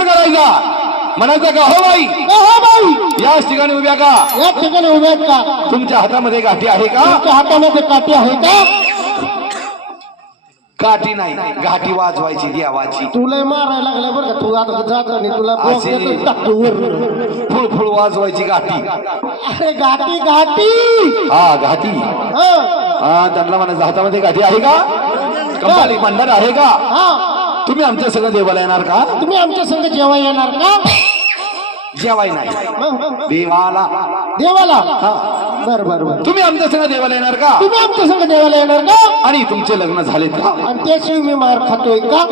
नमस्कार करायचा, म्हणायचं का हो बाई, हो बाई, याच ठिकाणी उभ्या का, या ठिकाणी उभ्या आहेत का, तुमच्या हातामध्ये गाठी आहे का, तुमच्या हातामध्ये काठी आहे का, काठी नाही घाटी वाजवायची देवाची, तुला मारायला लागला बरं का, तू आता जात नाही तुला अशी फुळफुळ वाजवायची गाठी, अरे गाठी गाठी, हा घाटी, हा त्यांना म्हणायचं हातामध्ये गाठी आहे का, कंपाळी भंडार आहे का, हा तुम्ही आमच्या सगळं देवाला येणार का, तुम्ही आमच्या संग जेव्हा येणार का, जेवाय नाही देवाला, देवाला, हा बर बर बर, तुम्ही आमच्या संग देवाला येणार का, तुम्ही आमच्या संग देवाला येणार का, आणि तुमचे लग्न झालेत का, आणि त्याशिवाय मी मार खातोय का,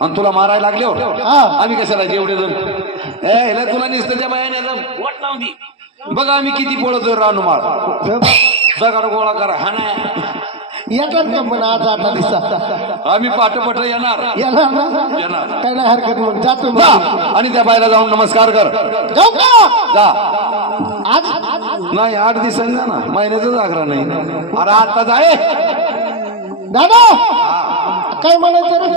आणि तुला मारायला लागले हो, हा आम्ही कशाला जेवढे जण ए तुला निसतं बाया वाट लावून दी बघा आम्ही किती पळतोय रानुमाळ, दगड गोळा करा हा नाही येणार का पण आज 8 दिवसात आम्ही पाठोपाठ येणार येणार ना, येणार, काय नाही हरकत, मग जातो जा मग. आणि त्या बायला जाऊन नमस्कार कर, जाऊ का जा आज, नाही 8 दिवसांनी जा ना, महिन्याचा जागरा नाही, अरे आता जाय दादा काय म्हणायचं रे,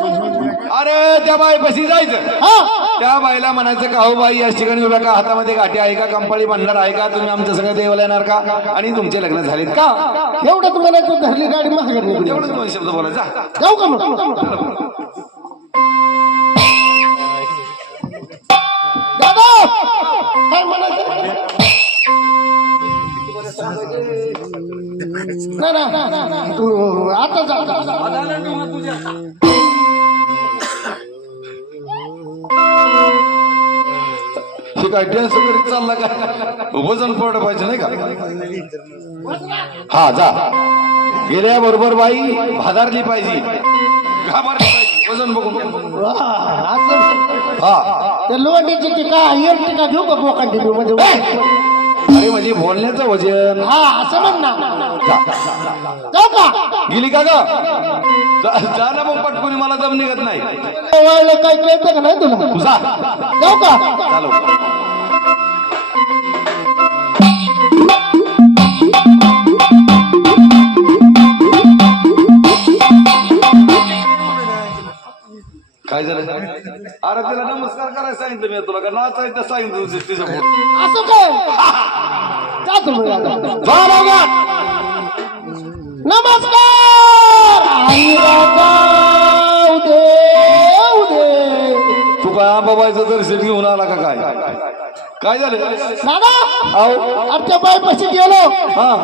अरे त्या बाई पशी जायचं, हा त्या बाईला म्हणायचं का हो बाई याच ठिकाणी उभ्या का, हातामध्ये गाठी आहे का, कंपाळी भंडार आहे का, तुम्ही आमच्या सगळं देवाला येणार का, आणि तुमचे लग्न झालेत का, एवढं तुम्हाला तो धरली गाडी महागड निघून एवढंच 2 शब्द बोलायचा, जाऊ का मग, दादा काय म्हणायचं, नाही तू आता जा, हे काय डॅन्स करीत चालला का, वजन पडलं पाहिजे नाही का, हा जा गेल्याबरोबर बाई भादारली पाहिजे, घाबरली पाहिजे वजन बघून, हा ते लोंढीची टीका येर टीका घेऊ का बोकांडी घेऊ म्हणजे, अरे म्हणजे बोलण्याचं वजन, हा असं म्हण ना, जा जाऊ का, गेली का ग, जा ना मग पटकुनी, मला दम निघत नाही, वाळलं काय कळतं का नाही तुला, जा जाऊ का, चालू काय झालं, अरे तिला नमस्कार करायला सांगितलं मी तुला, का नाचायचं सांगितलं तिच्या पुढे, असं काय, जा तुम्ही आता. नमस्कार आई राजा, उदे उदे, तू काय आंबाबाईचं दर्शन घेऊन आला का, काय झालं दादा अहो आमच्या बायपाशी गेलो, हा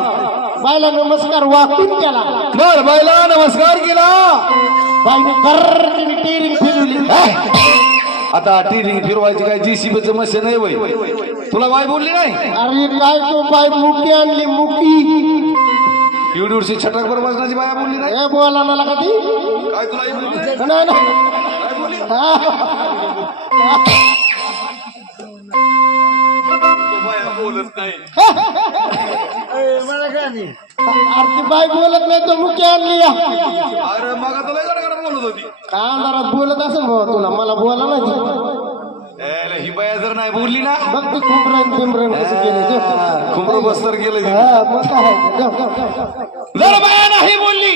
बायला नमस्कार वाकून केला, बर बाईला नमस्कार केला, बाईने गर्र टेरिंग फिरवली, आता टिरिंग फिरवायची काय जीसीबीचं मशीन आहे वय, तुला बाय बोलली नाही, अरे काय तो बाय मुकी आणली, मुकी एवढी वर्षी छटाक बरोबर बसण्याची बाया बोलली नाही, हे बोला ना का ती, काय तुला आई बोलली? नाही ना, काय बोलली? बाया बोलत नाही, अरे ती बाय बोलत नाही तो मुकी आणली या, अरे मग तुला गडगड बोलत होती, कांदारात बोलत असेल बाबा तुला, मला बोला ना ती, ही बाया जर नाही बोलली ना, बघ ती कुंभरण बिंबरण कसं गेले, खुमरं बस्तर गेलं, हा मग काय, जर बाया नाही बोलली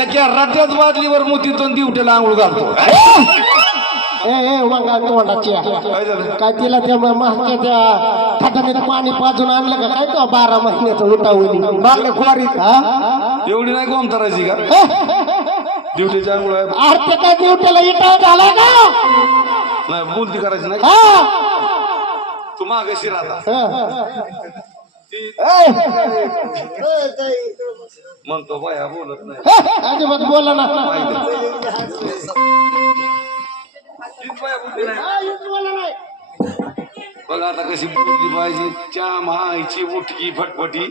एका रट्यात बादलीवर मोतीतून दिवट्याला आंघोळ घालतो, ए वांगा तोंडाची काय झालं, काय तिला त्या मागच्या त्या खटाण्यात पाणी पाजून आणलं का काय, तो 12 महिन्याचं उठावली मागल्या खुमारीत, हा एवढी नाही गोमतारायची का, ड्युटीची आंघोळ आहे, अरे ते काय दिवट्याला इटा झाला का, नाही बोलती करायची नाही, हा तू मागाशी राहता म्हणतो बाया बोलत नाही, अजिबात बोला ना, हीच बाया बोलली नाही. बोला नाही, बघा आता कशी बोलली पाहिजे, चाम हायची उठकी फटफटी,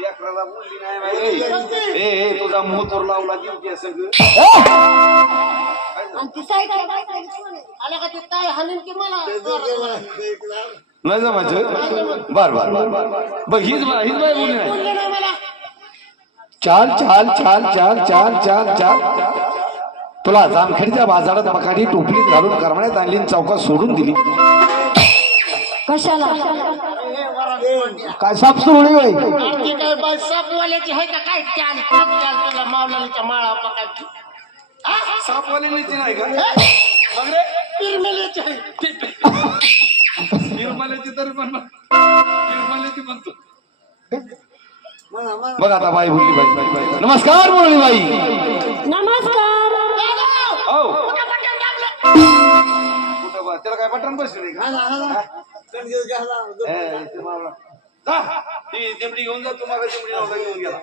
लेकराला बोलली नाही बाई, ए तुझा मोतोर लावला देऊ सगळं, आला का ते काय हाणीन की मला, नाही जमायचं, बर बर बर बघ हीच बाय बोलली नाही, बोलले नाही मला, चाल चाल चाल चाल चाल चाल चाल, तुला जामखेडच्या बाजारात मकानी टोपलीत घालून करमण्यात आणली, चौकात सोडून दिली, कशाला, काय साप सुरळी होय, आणखी काय बाई सापवाल्याची आहे का काय, चाल चाल चाल तुला मावलाच्या माळा पकायची, सापवाल्याची नाही का, मग रे पिरमिलीची आहे. निर्मल्याची तरी पण निर्मल्याची म्हणतो बघ आता बाई बोलली बाई नमस्कार मुरळी बाई नमस्कार. हो कुठं बटन दाबलं? कुठं बा त्याला काय बटन बसले का ते मावळा. जा ती चिमडी घेऊन जा तुम्हाला चिमडी नव्हता घेऊन गेला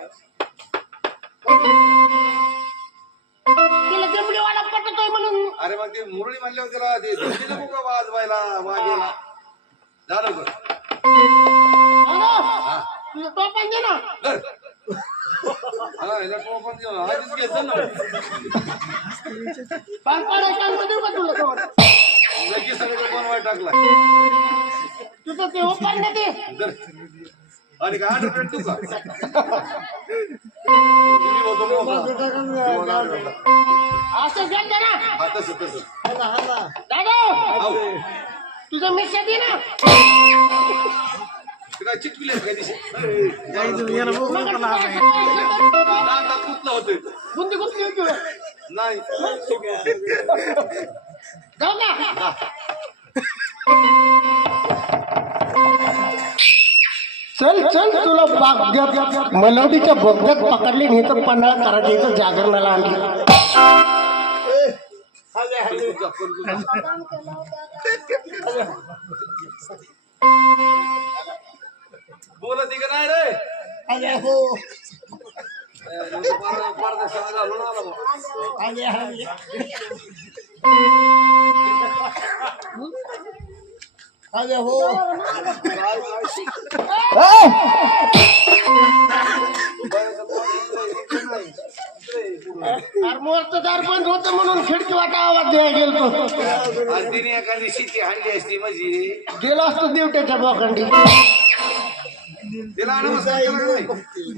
तिला जमिनीवाला पटतोय म्हणून. अरे मग ते मुरळी म्हणल्यावर त्याला ते चिमडी नको का वाजवायला वाजेला झालं का दादा, तुझं टोपण दे ना. धर. हा याला टोपण देऊ ना. आधीच घेतलं ना पान पाडायचं काम देऊ का तुला खबर? लगेच सगळं बनवाय टाकला तुझं ते ओपन ना ते. धर. आणि काय आठ रुपये तू का असं घ्यायचं ना. हा, तसं तसं दादा, हो. तुझं मिक्सर दे ना. ते काय चिटकले काय दिशे दातात कुठलं होतं बुंदी कुठली होती बरं? नाही जाऊ ना. चल चल तुला बागद्यात मलवडीच्या बोगद्यात पकडली नाही तर पन्हाळ करायची इथं जागरणाला आणली. बोलत का नाही रे परदेशाला घालून आला बा. अरे मोरचं दार बंद होतं म्हणून खिडकी वाटा आवाज द्यायला गेलतो. आणि तिने एखादी शेती हाणली असती म्हणजे गेलो असतो दिवट्याच्या बोखंडी. तिला नमस्कार केला का नाही?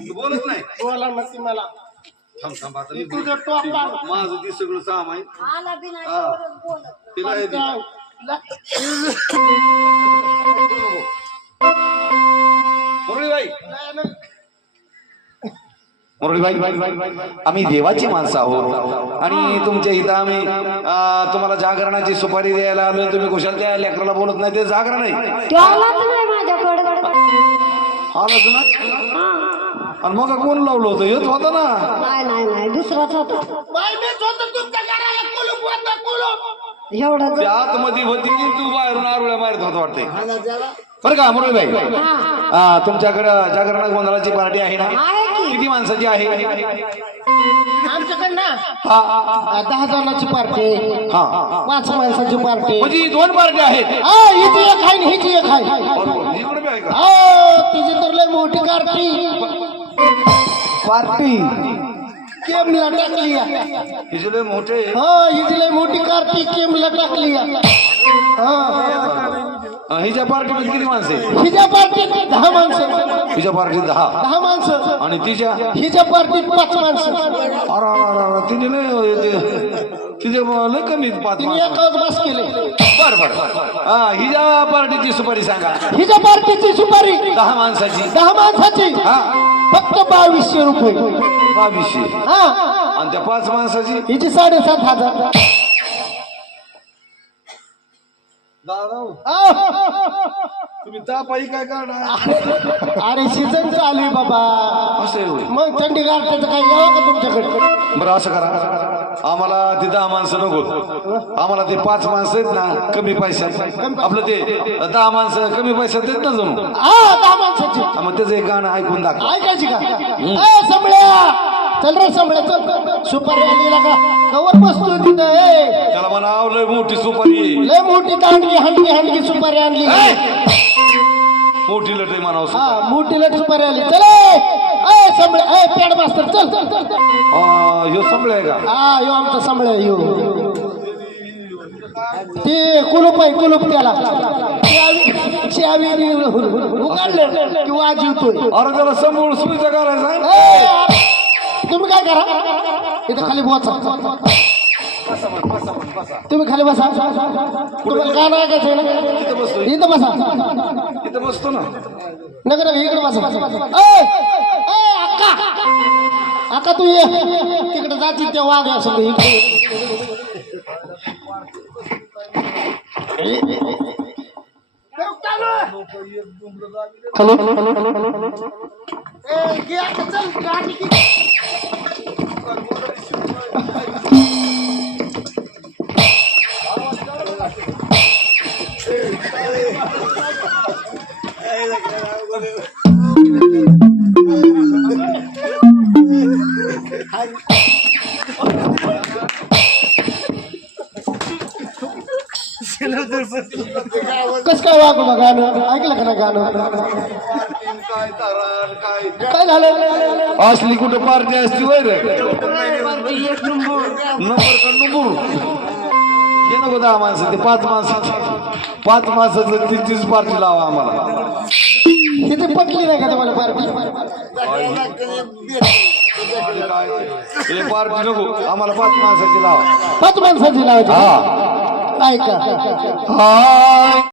तू बोलत नाही बोला नक्की मला. थांब थांब आता मी तुझं टोपा. माझं ते सगळं सामान आला बिना हा. तिला हे दे. मुरळीबाई मुरळीबाई आम्ही देवाची माणसं आहोत आणि तुमच्या इथं आम्ही तुम्हाला जागरणाची सुपारी द्यायला आलो तुम्ही कुशाल त्या लेकराला बोलत नाही ते जागरण आहे आलाच नाही माझ्याकडे. आलंच ना आणि मग कोण लावलं होतं येत होता ना नाही नाही नाही दुसराच होता. बाई मीच होतो तुमच्या घराला कुलूप होतं कुलूप. एवढं त्या आतमध्ये होती तू बाहेरून आरुळ्या मारत होता वाटते बरं का मुरळीबाई तुमच्याकडं जागरण गोंधळाची पार्टी आहे ना आहे की. किती माणसाची आहे आमच्याकडं ना हा 10 जणांची पार्टी आहे. हा 5 माणसाची पार्टी आहे. म्हणजे 2 पार्ट्या आहेत हा हिची एक आहे आणि हिची एक आहे. इकडे बी आहे का? हो तिची तर लय मोठी पार्टी केमला टाकली आहे. हिचे लय मोठे हो हिची लय मोठी पार्टी केमला टाकली आहे. हा हिच्या पार्टीमध्ये किती माणसं आहेत हिच्या पार्टीत 10 माणसं. हिच्या पार्टीत 10 10 माणसं आणि तिच्या हिच्या पार्टीत 5 माणसं. अरे तिने लय तिचे लय कमी 5 तिने माणसं एकाच बस केले. बर बर हा हिच्या पार्टीची सुपारी सांगा हिच्या पार्टीची सुपारी 10 माणसाची 10 माणसाची हा फक्त 2200 रुपये. 2200 हा आणि त्या 5 माणसाची हिची 7,500. तुम्ही तापाई काय करणार अरे सीझन चालू आहे बाबा. असं होय मग थंडी गारठ्याचं काही यावं का तुमच्याकडे? बरं असं करा आम्हाला ते 10 माणसं नको आम्हाला ते 5 माणसं आहेत ना कमी पैशात आपलं ते 10 माणसं कमी पैशात आहेत ना जणू हा 10 माणसाची मग त्याचं एक गाणं ऐकून दाखव ऐकायची का? संभळ्या चल रे संभळ्या चल सुपारी आली का कवर बसतो तिथं. त्याला म्हणा लय मोठी सुपारी आहे. लय मोठी दांडगी हंडकी सुपारी आणली. मोठी लटई म्हणावं हा मोठी लट सुपारी आली. चल संभळ्या पॅड मास्तर चल चल चल. ह्यो संपलाय का हा यो आमचा संभळ्या यो ते कुलूप आहे कुलूप त्याला चावी उघडले की वाज येतोय. अरे त्याला समोर सुविधा करायचा तुम्ही काय करा इथं खाली बसा. तुम्ही खाली बसा. तुम्हाला गाणं ऐकायचं ना इथं बसा. इथं बसतो ना नगर इकडे बसा. अक्का अक्का तू ये तिकडे जाती त्या वाघ असं इकडे हॅलो चल गाडी की कस काय वागू ना गाणं ऐकलं का ना गाणं काय झालं असली कुठं पार्टी असती वय रे नंबर का नुंबूर हे नको 10 माणसं ते 5 माणसं 5 माणसाचं तीच पार्टी लावा आम्हाला तिथे पटली नाही का तुम्हाला पार्टी हे पार्टी नको आम्हाला 5 माणसाची लावा 5 माणसाची लावायची हा ऐका हा